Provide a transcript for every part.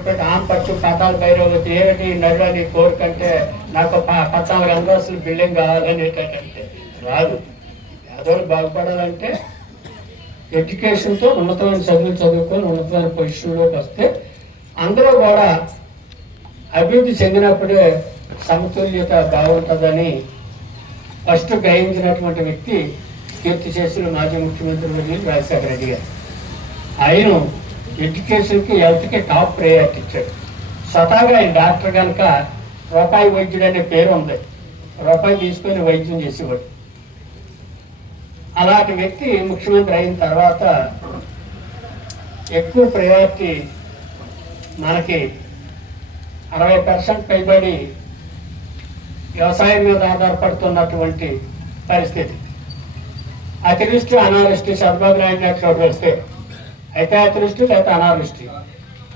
వదిలిపెట్టి ఆమె పచ్చు పతాలు భైరవతి ఏమిటి నడు అని కోరికంటే నాకు ప- పద్నాలుగు అంతస్తులు బిల్డింగ్ కావాలనేటంటే రాదు. పేదవాళ్ళు బాగుపడాలంటే ఎడ్యుకేషన్తో ఉన్నతమైన చదువులు చదువుకొని ఉన్నతమైన పొజిషన్లోకి వస్తే అందరూ కూడా అభివృద్ధి చెందినప్పుడే సమతుల్యత బాగుంటుందని ఫస్ట్ గ్రహించినటువంటి వ్యక్తి కీర్తి చేసిన మాజీ ముఖ్యమంత్రి రాజశేఖర రెడ్డి గారు. ఆయన ఎడ్యుకేషన్కి హెల్త్కి టాప్ ప్రయారిటీ ఇచ్చాడు. స్వతహాగా ఆయన డాక్టర్ కనుక రూపాయి వైద్యుడు అనే పేరు ఉంది. రూపాయి తీసుకొని వైద్యం చేసేవాడు. అలాంటి వ్యక్తి ముఖ్యమంత్రి అయిన తర్వాత ఎక్కువ ప్రయారిటీ మనకి అరవై పర్సెంట్ పైబడి వ్యవసాయం మీద ఆధారపడుతున్నటువంటి పరిస్థితి. అతివృష్టి అనావృష్టి చంద్రబాబు నాయుడు గారు చోటు వస్తే అయితే అతివృష్టి లేకపోతే అనావృష్టి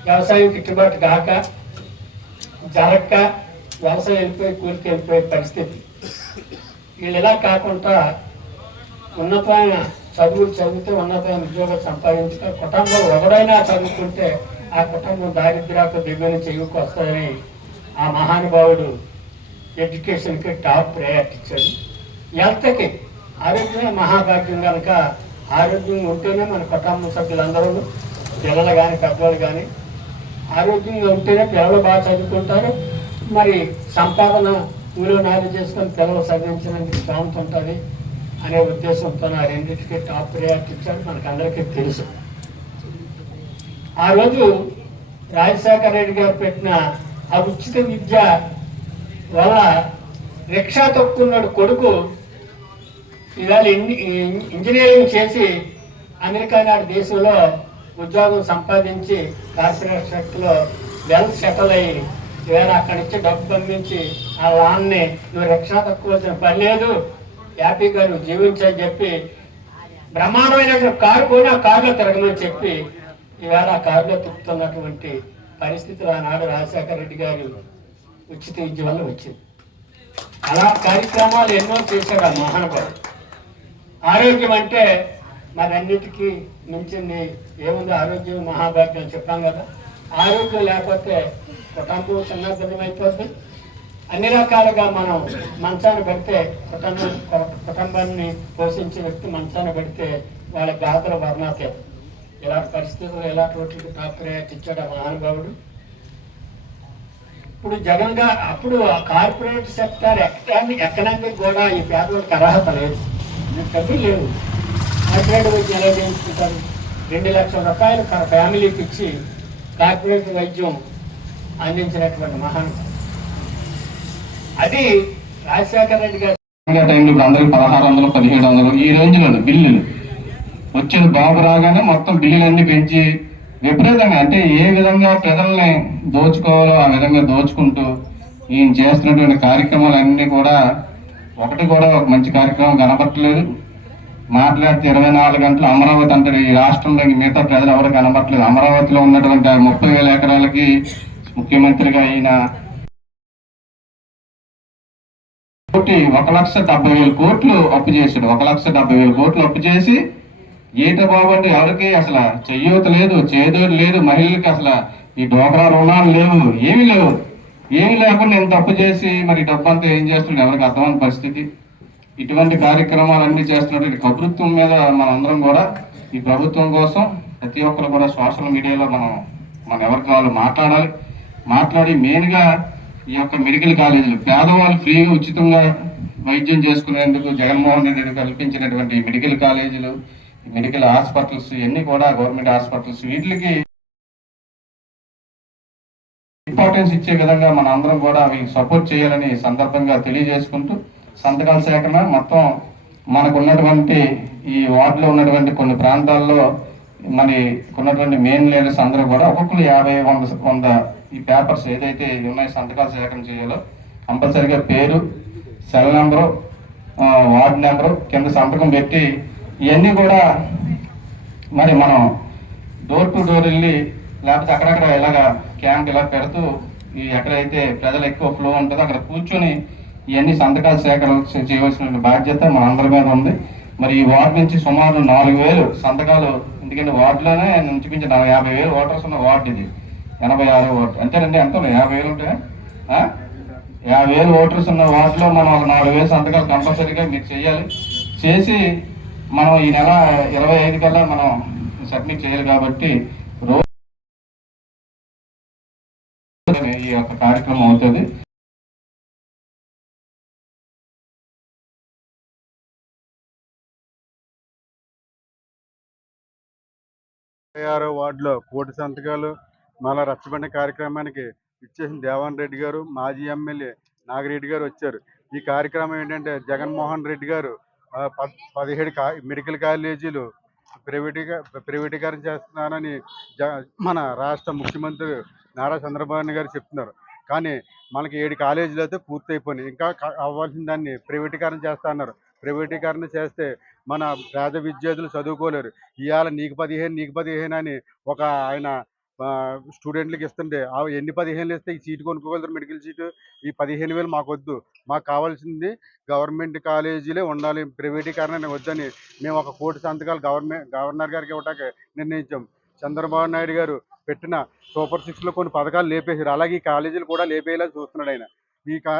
వ్యవసాయం గిట్టుబాటు కాక జరక్క వ్యవసాయం వెళ్ళిపోయి కూలికి వెళ్ళిపోయే పరిస్థితి. వీళ్ళు ఇలా కాకుండా ఉన్నతమైన చదువులు చదివితే ఉన్నతమైన ఉద్యోగం సంపాదించుకో కుటుంబం ఎవరైనా చదువుకుంటే ఆ కుటుంబం దారిద్ర్యాకు దిగువ నుంచి వస్తుందని ఆ మహానుభావుడు ఎడ్యుకేషన్కి టాప్ ప్రయారిటీ ఇచ్చాడు. హెల్త్కి ఆరోగ్యమే మహాభాగ్యం కనుక ఆరోగ్యం ఉంటేనే మన కుటుంబ సభ్యులందరూ పిల్లలు కానీ పెద్దవాళ్ళు కానీ ఆరోగ్యంగా ఉంటేనే పిల్లలు బాగా చదువుకుంటారు. మరి సంపాదన ఊళ్ళో నాలుగు చేసుకొని పిల్లలు చదివించడానికి స్థామత ఉంటుంది అనే ఉద్దేశంతో ఆ రెండింటికి టాప్ ప్రయారిటీ ఇచ్చారు. మనకు అందరికీ తెలుసు. ఆ రోజు రాజశేఖర రెడ్డి గారు పెట్టిన ఆ ఉచిత విద్య వల్ల రిక్షా తొక్కున్నాడు కొడుకు ఇవాళ ఇన్- ఇంజనీరింగ్ చేసి అమెరికా నాటి దేశంలో ఉద్యోగం సంపాదించి కార్పొరేట్ సెక్టర్లో వెల్ సెటిల్ అయ్యి ఇవాళ అక్కడి నుంచి డబ్బు పంపించి ఆ లాన్ని నువ్వు రక్షణ తక్కువలసిన పని లేదు హ్యాపీగా నువ్వు జీవించని చెప్పి బ్రహ్మాండమైన కారు కొని ఆ కారులో తిరగమని చెప్పి ఈవేళ ఆ కారులో తిప్పుతున్నటువంటి పరిస్థితులు ఆనాడు రాజశేఖర రెడ్డి గారు ఉచిత విద్య వల్ల వచ్చింది. అలా కార్యక్రమాలు ఎన్నో చేశాడు ఆ మహానుభావుడు ఆరోగ్యం అంటే మరన్నిటికీ మించింది ఏముంది? ఆరోగ్యం మహాభాగ్యం చెప్పాం కదా. ఆరోగ్యం లేకపోతే కుటుంబం చిన్నబిన్నమైపోద్ది అన్ని రకాలుగా మనం మంచాన పెడితే కుటుంబం కుటుంబాన్ని పోషించే వ్యక్తి మంచాన పెడితే వాళ్ళ గాథలు వర్ణాతే. ఇలాంటి పరిస్థితులు ఇలాంటి వాటికి టాప్ ఇచ్చాడు ఆ మహానుభావుడు. ఇప్పుడు జగన్ గారు అప్పుడు ఆ కార్పొరేట్ సెక్టర్ ఎక్కడానికి ఎకనామిక్ కూడా ఈ పేదలకు అర్హత లేదు. డబ్బులు లేవు. కార్పొరేట్ వైద్యం ఎలా చేయించుకుంటారు రెండు లక్షల రూపాయలు తన ఫ్యామిలీకి ఇచ్చి కార్పొరేట్ వైద్యం అందించినటువంటి మహానుభావుడు అది రాజశేఖర రెడ్డి గారు టైంలో ఇప్పుడు అందరికి పదహారు వందలు పదిహేడు వందలు ఈ రేంజ్లో బిల్లులు. వచ్చిన బాబు రాగానే మొత్తం బిల్లులన్నీ పెంచి విపరీతంగా అంటే ఏ విధంగా ప్రజల్ని దోచుకోవాలో ఆ విధంగా దోచుకుంటూ ఈయన చేస్తున్నటువంటి కార్యక్రమాలన్నీ కూడా ఒకటి కూడా ఒక మంచి కార్యక్రమం కనపట్టలేదు మాట్లాడితే ఇరవై నాలుగు గంటలు అమరావతి అంటే ఈ రాష్ట్రంలో మిగతా ప్రజలు ఎవరు కనపట్టలేదు అమరావతిలో ఉన్నటువంటి ముప్పై వేల ఎకరాలకి ముఖ్యమంత్రిగా అయిన కోటి ఒక లక్ష డెబ్బై వేల కోట్లు అప్పు చేశాడు. ఒక లక్ష డెబ్బై వేల కోట్లు అప్పు చేసి ఏట బాబు ఎవరికి అసలు చెయ్యూత లేదు చేదోడు లేదు. మహిళలకి అసలు ఈ డోకరా రుణాలు లేవు. ఏమీ లేవు. ఏమి లేకుండా నేను తప్పు చేసి మరి డబ్బంతా డబ్బు అంతా ఏం చేస్తున్నాడు ఎవరికి అర్థమైన పరిస్థితి. ఇటువంటి కార్యక్రమాలన్నీ చేస్తున్నటువంటి ప్రభుత్వం మీద మనందరం కూడా ఈ ప్రభుత్వం కోసం ప్రతి ఒక్కరు కూడా సోషల్ మీడియాలో మనం మనం ఎవరికి వాళ్ళు మాట్లాడాలి. మాట్లాడి మెయిన్గా ఈ యొక్క మెడికల్ కాలేజీలు పేదవాళ్ళు ఫ్రీగా ఉచితంగా వైద్యం చేసుకునేందుకు జగన్మోహన్ రెడ్డి కల్పించినటువంటి మెడికల్ కాలేజీలు మెడికల్ హాస్పిటల్స్ ఇవన్నీ కూడా గవర్నమెంట్ హాస్పిటల్స్ వీటికి ఇంపార్టెన్స్ ఇచ్చే విధంగా మన అందరం కూడా అవి సపోర్ట్ చేయాలని సందర్భంగా తెలియజేసుకుంటూ సంతకాల సేకరణ మొత్తం మనకు ఉన్నటువంటి ఈ వార్డులో ఉన్నటువంటి కొన్ని ప్రాంతాల్లో మరి ఉన్నటువంటి మెయిన్ లీడర్స్ అందరూ కూడా ఒక్కొక్కరు యాభై వంద వంద ఈ పేపర్స్ ఏదైతే ఉన్నాయి సంతకాలు సేకరణ చేయాలో కంపల్సరిగా పేరు సెల్ నెంబరు వార్డు నెంబరు కింద సంతకం పెట్టి ఇవన్నీ కూడా మరి మనం డోర్ టు డోర్ వెళ్ళి లేకపోతే అక్కడక్కడ ఇలాగా క్యాంప్ ఇలా పెడుతూ ఈ ఎక్కడైతే ప్రజలు ఎక్కువ ఫ్లో ఉంటుందో అక్కడ కూర్చొని ఇవన్నీ సంతకాలు సేకరణ చేయవలసిన బాధ్యత మన అందరి మీద ఉంది. మరి ఈ వార్డు నుంచి సుమారు నాలుగు వేలు సంతకాలు ఎందుకంటే వార్డులోనే ఇంచుమించు నలభై యాభై వేలు ఓటర్స్ ఉన్న వార్డు ఇది. ఎనభై ఆరు ఓటు అంతేనండి ఎంత యాభై వేలు ఉంటాయా? యాభై వేలు ఓటర్స్ ఉన్న వాటిలో మనం ఒక నాలుగు వేలు సంతకాలు కంపల్సరీగా మీరు చేయాలి. చేసి మనం ఈ నెల ఇరవై ఐదు కల్లా మనం సబ్మిట్ చేయాలి కాబట్టి రోజు ఈ యొక్క కార్యక్రమం అవుతుంది. ఆరో వార్డులో కోటి సంతకాలు మళ్ళా రచ్చబండ కార్యక్రమానికి ఇచ్చేసిన దేవాన్ రెడ్డి గారు మాజీ ఎమ్మెల్యే నాగిరెడ్డి గారు వచ్చారు. ఈ కార్యక్రమం ఏంటంటే జగన్మోహన్ రెడ్డి గారు పద్- పదిహేడు మెడికల్ కాలేజీలు ప్రైవేటీగా ప్రైవేటీకరణ చేస్తున్నానని జ మన రాష్ట్ర ముఖ్యమంత్రి నారా చంద్రబాబు గారు చెప్తున్నారు. కానీ మనకి ఏడు కాలేజీలు అయితే పూర్తయిపోయినాయి. ఇంకా అవ్వాల్సిన దాన్ని ప్రైవేటీకరణ చేస్తా అన్నారు. ప్రైవేటీకరణ చేస్తే మన పేద విద్యార్థులు చదువుకోలేరు. ఇవాళ నీకు పదిహేను నీకు పదిహేను అని ఒక ఆయన స్టూడెంట్లకు ఇస్తుంటే ఆ ఎన్ని పదిహేనులు ఇస్తే ఈ సీటు కొనుక్కోగలుగుతారు మెడికల్ సీటు? ఈ పదిహేను వేలు మాకు వద్దు మాకు కావాల్సింది గవర్నమెంట్ కాలేజీలే ఉండాలి. ప్రైవేటీకరణ వద్దని మేము ఒక కోటి సంతకాలు గవర్నమెంట్ గవర్నర్ గారికి ఇవ్వటానికి నిర్ణయించాం. చంద్రబాబు నాయుడు గారు పెట్టిన సూపర్ సిక్స్లో కొన్ని పథకాలు లేపేశారు. అలాగే ఈ కాలేజీలు కూడా లేపేలా చూస్తున్నాడు ఆయన. ఈ కా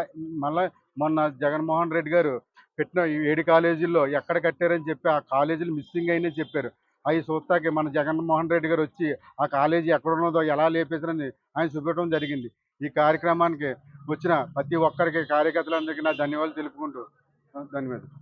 మళ్ళీ మొన్న జగన్మోహన్ రెడ్డి గారు పెట్టిన ఈ ఏడు కాలేజీల్లో ఎక్కడ కట్టారని చెప్పి ఆ కాలేజీలు మిస్సింగ్ అయినాయి చెప్పారు. అవి చూస్తాకే మన జగన్మోహన్ రెడ్డి గారు వచ్చి ఆ కాలేజీ ఎక్కడ ఉన్నదో ఎలా లేపేశారని ఆయన చూపించడం జరిగింది. ఈ కార్యక్రమానికి వచ్చిన ప్రతి ఒక్కరికి కార్యకర్తలందరికీ నా ధన్యవాదాలు తెలుపుకుంటూ ధన్యవాదాలు.